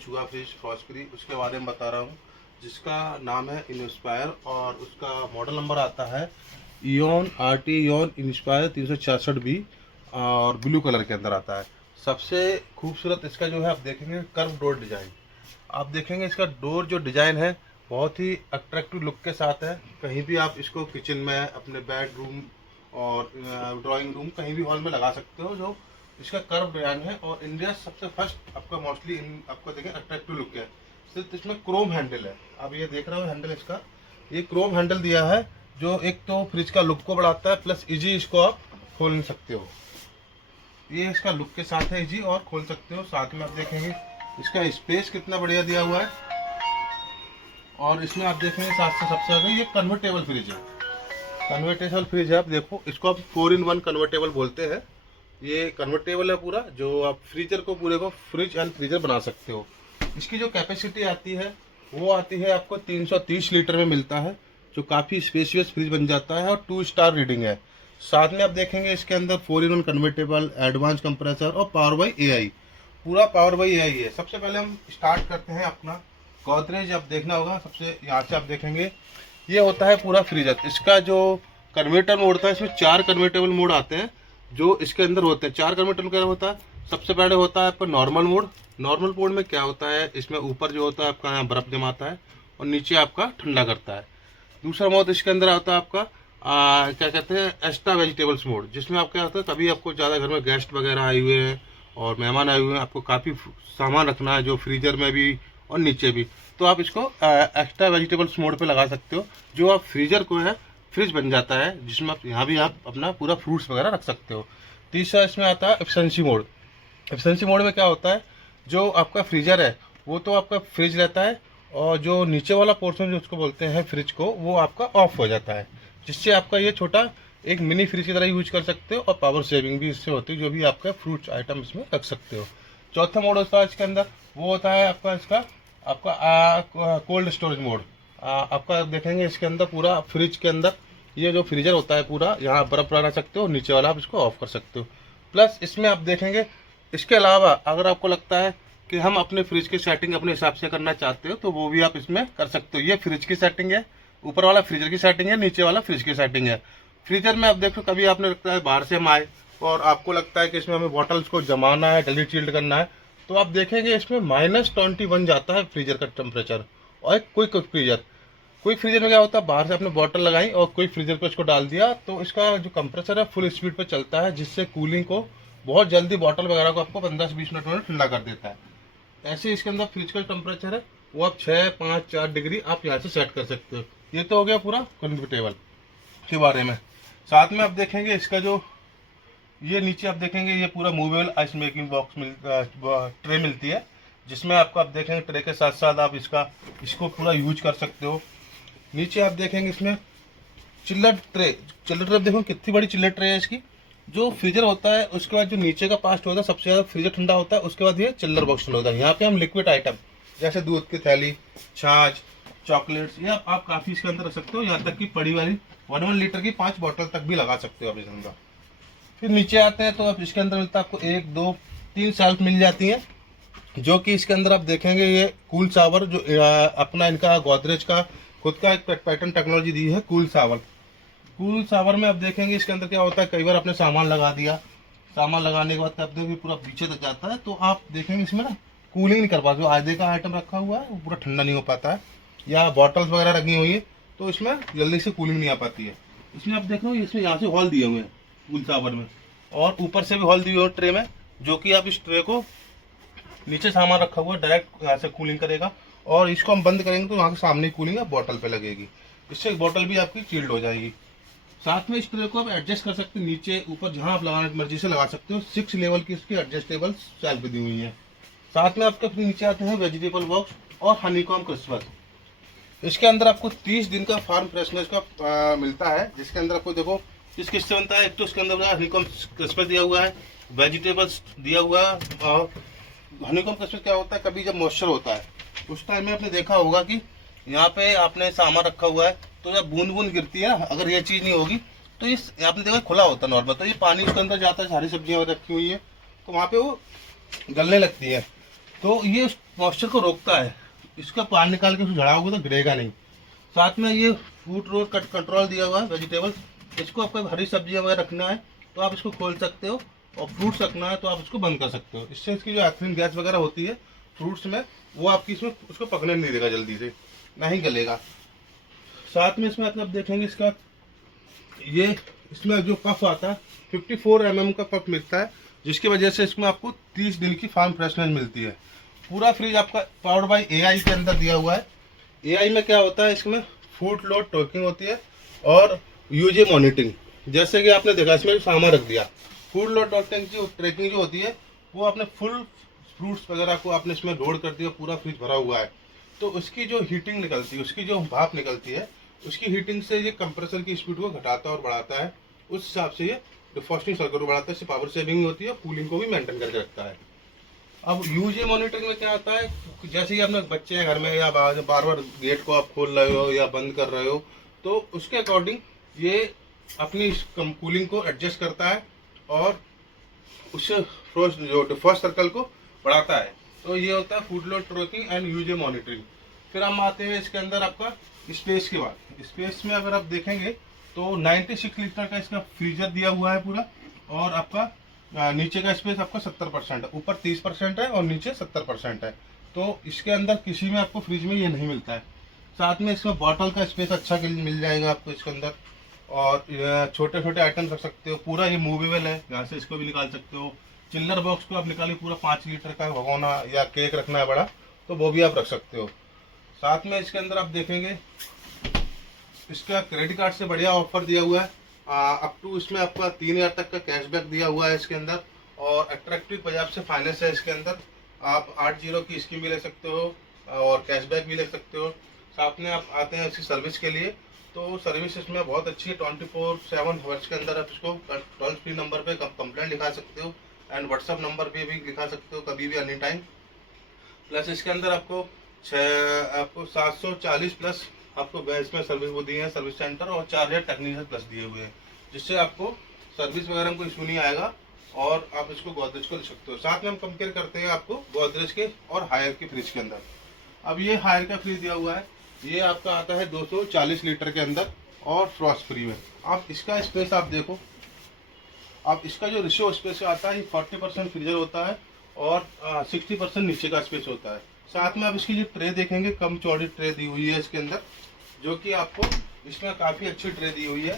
Launch हुआ fridge Frost free, उसके बारे में बता रहा हूँ, जिसका नाम है इनस्पायर और उसका मॉडल नंबर आता है ion RT ion inspire 366B और ब्लू कलर के अंदर आता है। सबसे खूबसूरत इसका जो है आप देखेंगे कर्व डोर डिज़ाइन। आप देखेंगे इसका डोर जो डिज़ाइन है बहुत ही अट्रैक्टिव लुक के साथ है। कहीं भी आप इसको किचन में, अपने बेडरूम और ड्राइंग रूम, कहीं भी हॉल में लगा सकते हो। जो इसका कर्व डिजाइन है और इंडिया सबसे फर्स्ट आपका मोस्टली आपको देखें अट्रैक्टिव लुक है। सिर्फ इसमें क्रोम हैंडल है, आप ये देख रहे हो हैंडल इसका, ये क्रोम हैंडल दिया है जो एक तो फ्रिज का लुक को बढ़ाता है, प्लस इजी इसको आप खोल सकते हो। ये इसका लुक के साथ है इजी और खोल सकते हो। साथ में आप देखेंगे इसका स्पेस कितना बढ़िया दिया हुआ है। और इसमें आप देखेंगे साथ से सबसे ज़्यादा ये कन्वर्टेबल फ्रिज है, कन्वर्टेबल फ्रिज है। आप देखो इसको आप 4-in-1 कन्वर्टेबल बोलते हैं। ये कन्वर्टेबल है पूरा, जो आप फ्रीजर को पूरे को फ्रिज एंड फ्रीजर बना सकते हो। इसकी जो कैपेसिटी आती है वो आती है आपको 330 लीटर में मिलता है, जो काफ़ी स्पेशियस फ्रिज बन जाता है और 2 स्टार रीडिंग है। साथ में आप देखेंगे इसके अंदर 4-in-1 कन्वर्टेबल, एडवांस कंप्रेसर और पावर बाई AI, पूरा पावर बाई AI है। सबसे पहले हम स्टार्ट करते हैं अपना गोदरेज। आप देखना होगा सबसे, यहाँ से आप देखेंगे ये होता है पूरा फ्रीजर। इसका जो कन्वर्टर मोड होता है, इसमें 4 कन्वर्टेबल मोड आते हैं जो इसके अंदर होते हैं। 4 कन्वर्टेबल क्या होता है, सबसे पहले होता है आपका नॉर्मल मोड। नॉर्मल मोड में क्या होता है, इसमें ऊपर जो होता है आपका यहाँ बर्फ़ जमाता है और नीचे आपका ठंडा करता है। दूसरा मोड इसके अंदर आता है आपका क्या कहते हैं एक्स्ट्रा वेजिटेबल्स मोड, जिसमें आप क्या होता है कभी आपको ज़्यादा घर में गेस्ट वगैरह आए हुए हैं और मेहमान आए हुए हैं, आपको काफ़ी सामान रखना है जो फ्रीजर में भी और नीचे भी, तो आप इसको एक्स्ट्रा वेजिटेबल्स मोड पे लगा सकते हो, जो आप फ्रीजर को है फ्रिज बन जाता है, जिसमें आप यहाँ भी आप अपना पूरा फ्रूट्स वगैरह रख सकते हो। तीसरा इसमें आता है एफिशिएंसी मोड। एफिशिएंसी मोड में क्या होता है, जो आपका फ्रीजर है वो तो आपका फ्रिज रहता है और जो नीचे वाला पोर्शन जो उसको बोलते हैं फ्रिज को, वो आपका ऑफ हो जाता है, जिससे आपका ये छोटा एक मिनी फ्रिज की तरह यूज कर सकते हो और पावर सेविंग भी इससे होती है, जो भी आपका फ्रूट्स आइटम इसमें रख सकते हो। चौथा मोड होता है इसके अंदर, वो होता है आपका कोल्ड स्टोरेज मोड। आपका देखेंगे इसके अंदर पूरा फ्रिज के अंदर ये जो फ्रीजर होता है पूरा, यहाँ बर्फ लगा सकते हो, नीचे वाला आप इसको ऑफ कर सकते हो। प्लस इसमें आप देखेंगे इसके अलावा अगर आपको लगता है कि हम अपने फ्रिज की सेटिंग अपने हिसाब से करना चाहते हो तो वो भी आप इसमें कर सकते हो। ये फ्रिज की सेटिंग है, ऊपर वाला फ्रीजर की सेटिंग है, नीचे वाला फ्रिज की सेटिंग है। फ्रीजर में आप देखो कभी आपने लगता है बाहर से हम आए और आपको लगता है कि इसमें हमें बॉटल्स को जमाना है, जल्दी चिल्ड करना है, तो आप देखेंगे इसमें -21 जाता है फ्रीजर का टेम्परेचर। और कोई फ्रीजर में क्या होता है, बाहर से आपने बॉटल लगाई और कोई फ्रीजर पे इसको डाल दिया तो इसका जो कंप्रेसर है फुल स्पीड पे चलता है, जिससे कूलिंग को बहुत जल्दी बॉटल वगैरह को आपको 15 से 20 मिनट में ठंडा कर देता है। ऐसे इसके अंदर फ्रिज का टेम्परेचर है वो आप 6, 5, 4 डिग्री आप यहाँ से सेट कर सकते हो। ये तो हो गया पूरा कन्वर्टेबल के बारे में। साथ में आप देखेंगे इसका जो ये नीचे आप देखेंगे ये पूरा movable ice making box tray मिलती है, जिसमें आपको आप देखेंगे ट्रे के साथ साथ आप इसको पूरा यूज कर सकते हो। नीचे आप देखेंगे इसमें चिल्लर ट्रे देखो कितनी बड़ी चिल्लर ट्रे है इसकी। जो फ्रीजर होता है उसके बाद जो नीचे का पार्ट होता है सबसे ज़्यादा फ्रीजर ठंडा होता है, उसके बाद ये चिल्लर बॉक्स होता है। यहाँ पे हम लिक्विड आइटम जैसे दूध की थैली, छाछ, चॉकलेट्स, ये आप काफ़ी इसके अंदर रख सकते हो। यहाँ तक कि बड़ी वाली 1 लीटर की 5 बॉटल तक भी लगा सकते हो आप इसके अंदर। फिर नीचे आते हैं तो आप इसके अंदर मिलता है आपको 1, 2, 3 शेल्फ मिल जाती हैं, जो कि इसके अंदर आप देखेंगे ये कूल शावर जो अपना इनका गोदरेज का खुद का एक पैटर्न टेक्नोलॉजी दी है कूल शावर में आप देखेंगे इसके अंदर क्या होता है, कई बार आपने सामान लगा दिया, सामान लगाने के बाद कब भी पूरा पीछे तक जाता है, तो आप देखेंगे इसमें ना कूलिंग नहीं कर पाते। जो आधे का आइटम रखा हुआ है वो पूरा ठंडा नहीं हो पाता है, या बॉटल्स वगैरह रखी हुई है तो इसमें जल्दी से कूलिंग नहीं आ पाती है। इसमें आप देख रहे हो इसमें यहाँ से हॉल दिए हुए हैं कूल शावर में, और ऊपर से भी हॉल दिए हुए हैं ट्रे में, जो कि आप इस ट्रे को नीचे सामान रखा हुआ है डायरेक्ट यहाँ से कूलिंग करेगा, और इसको हम बंद करेंगे तो वहाँ के सामने कूलिंग बॉटल पे लगेगी, इससे बॉटल भी आपकी चिल्ड हो जाएगी। साथ में इस ट्रे को आप एडजस्ट कर सकते हैं, नीचे ऊपर जहाँ आप लगाने की मर्जी से लगा सकते हो। 6 लेवल की इसकी एडजस्टेबल शेल्फ दी हुई है। साथ में आपके फिर नीचे आते हैं वेजिटेबल बॉक्स और हनीकॉम क्रिस्पर। इसके अंदर आपको 30 दिन का फार्म फ्रेशनेस का मिलता है, जिसके अंदर आपको देखो किस किस से बनता है। एक तो इसके अंदर हनीकॉम क्रिस्पर दिया हुआ है, वेजिटेबल्स दिया हुआ है। और हनीकॉम क्रिस्पर क्या होता है, कभी जब मॉइस्चर होता है उस टाइम में आपने देखा होगा कि यहाँ पे आपने सामान रखा हुआ है तो जब बूंद बूंद गिरती है ना, अगर ये चीज़ नहीं होगी तो इस आपने देखा खुला होता है नॉर्मल, तो ये पानी इसके अंदर जाता है, सारी सब्जियाँ रखी हुई है तो वहाँ पे वो गलने लगती है। तो ये मॉइस्चर को रोकता है। इसका पानी निकाल के झड़ाओगे तो गिरेगा नहीं। साथ में ये फूड रोड कट कंट्रोल दिया हुआ है वेजिटेबल। इसको आपको हरी सब्जियां वगैरह रखना है तो आप इसको खोल सकते हो, और फ्रूट्स रखना है तो आप इसको बंद कर सकते हो। इससे इसकी जो एथिलीन गैस वगैरह होती है फ्रूट्स में, वो आपकी इसमें उसको पकड़ने नहीं देगा, जल्दी से ना ही गलेगा। साथ में इसमें आप देखेंगे इसका ये इसमें जो कफ आता है 54 mm का कफ मिलता है, जिसकी वजह से इसमें आपको 30 दिन की फार्म फ्रेशनेस मिलती है। पूरा फ्रिज आपका पावर्ड बाय AI के अंदर दिया हुआ है। AI में क्या होता है, इसमें फूड लोड ट्रैकिंग होती है और यूजे मॉनिटरिंग। जैसे कि आपने देखा इसमें सामान रख दिया, फूड लोड ट्रैकिंग जो होती है वो आपने फुल फ्रूट्स वगैरह को आपने इसमें लोड कर दिया, पूरा फ्रिज भरा हुआ है, तो उसकी जो हीटिंग निकलती है, उसकी जो भाप निकलती है, उसकी हीटिंग से ये कंप्रेसर की स्पीड को घटाता और बढ़ाता है। उस हिसाब से ये डिफ्रॉस्टिंग सर्किट को बढ़ाता है, इससे पावर सेविंग होती है, कूलिंग को भी मेंटेन करके रखता है। अब यूजे मॉनिटरिंग में क्या आता है, जैसे कि अपने बच्चे हैं घर में या बार बार गेट को आप खोल रहे हो या बंद कर रहे हो, तो उसके अकॉर्डिंग ये अपनी कूलिंग को एडजस्ट करता है और उस जो डिफ्रॉस्ट सर्कल को बढ़ाता है। तो ये होता है food load tracking and usage monitoring. फिर हम आते हैं इसके अंदर आपका स्पेस के बाद। स्पेस में अगर आप देखेंगे तो 96 लीटर का इसका फ्रीजर दिया हुआ है पूरा, और आपका नीचे का स्पेस आपका 70% है, ऊपर 30% है और नीचे 70% है। तो इसके अंदर किसी में आपको फ्रिज में ये नहीं मिलता है। साथ में इसमें बॉटल का स्पेस अच्छा मिल जाएगा आपको इसके अंदर, और छोटे छोटे आइटम रख सकते हो। पूरा ये मूवेबल है, यहाँ से इसको भी निकाल सकते हो। चिल्लर बॉक्स को आप निकालिए, पूरा 5 लीटर का भगोना या केक रखना है बड़ा, तो वो भी आप रख सकते हो। साथ में इसके अंदर आप देखेंगे इसका क्रेडिट कार्ड से बढ़िया ऑफर दिया हुआ है। अप टू इसमें आपका 3000 तक का कैशबैक दिया हुआ है इसके अंदर, और अट्रैक्टिव पंजाब से फाइनेंस है इसके अंदर। आप 80 की स्कीम भी ले सकते हो और कैशबैक भी ले सकते हो। साथ में आप आते हैं इसकी सर्विस के लिए, तो सर्विस इसमें बहुत अच्छी है। 24/7 आवर्स के अंदर आप इसको टोल फ्री नंबर पे कंप्लेंट लिखा सकते हो, एंड व्हाट्सअप नंबर पे भी लिखा सकते हो कभी भी, एनी टाइम। प्लस इसके अंदर आपको 740 प्लस आपको इसमें सर्विस वो दिए हैं, सर्विस सेंटर, और 4000 टेक्नीशियन प्लस दिए हुए हैं, जिससे आपको सर्विस वगैरह में कोई इशू नहीं आएगा, और आप इसको गोदरेज को ले सकते हो। साथ में हम कंपेयर करते हैं आपको गोदरेज के और हायर के फ्रिज के अंदर। अब ये हायर का फ्रिज दिया हुआ है, ये आपका आता है 240 लीटर के अंदर और फ्रॉस्ट फ्री में। आप इसका स्पेस आप देखो, आप इसका जो रेशियो स्पेस आता है 40% फ्रीजर होता है और 60% नीचे का स्पेस होता है। साथ में आप इसकी जो ट्रे देखेंगे, कम चौड़ी ट्रे दी हुई है इसके अंदर, जो कि आपको इसमें काफ़ी अच्छी ट्रे दी हुई है,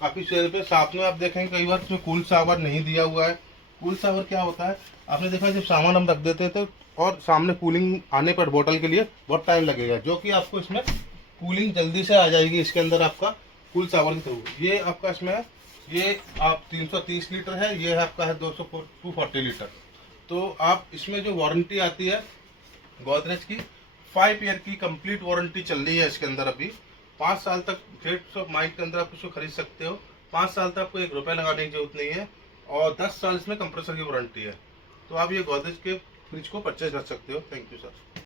काफ़ी सेल पे। साथ में आप देखेंगे कई बार इसमें कूल शावर नहीं दिया हुआ है। कूल शावर क्या होता है, आपने देखा जब सामान हम रख देते थे और सामने कूलिंग आने पर बोतल के लिए बहुत टाइम लगेगा, जो कि आपको इसमें कूलिंग जल्दी से आ जाएगी इसके अंदर आपका कूल शावर के थ्रू। ये आपका इसमें ये आप 330 लीटर है, ये आपका है 240 लीटर। तो आप इसमें जो वारंटी आती है गोदरेज की 5 ईयर की कंप्लीट वारंटी चल रही है इसके अंदर अभी। 5 साल तक डेट्स ऑफ माइंड के अंदर आप इसको खरीद सकते हो। 5 साल तक आपको 1 रुपया लगाने की जरूरत नहीं है, और 10 साल इसमें कंप्रेसर की वारंटी है। तो आप ये गोदरेज के फ्रिज को परचेज कर सकते हो। Thank you sir.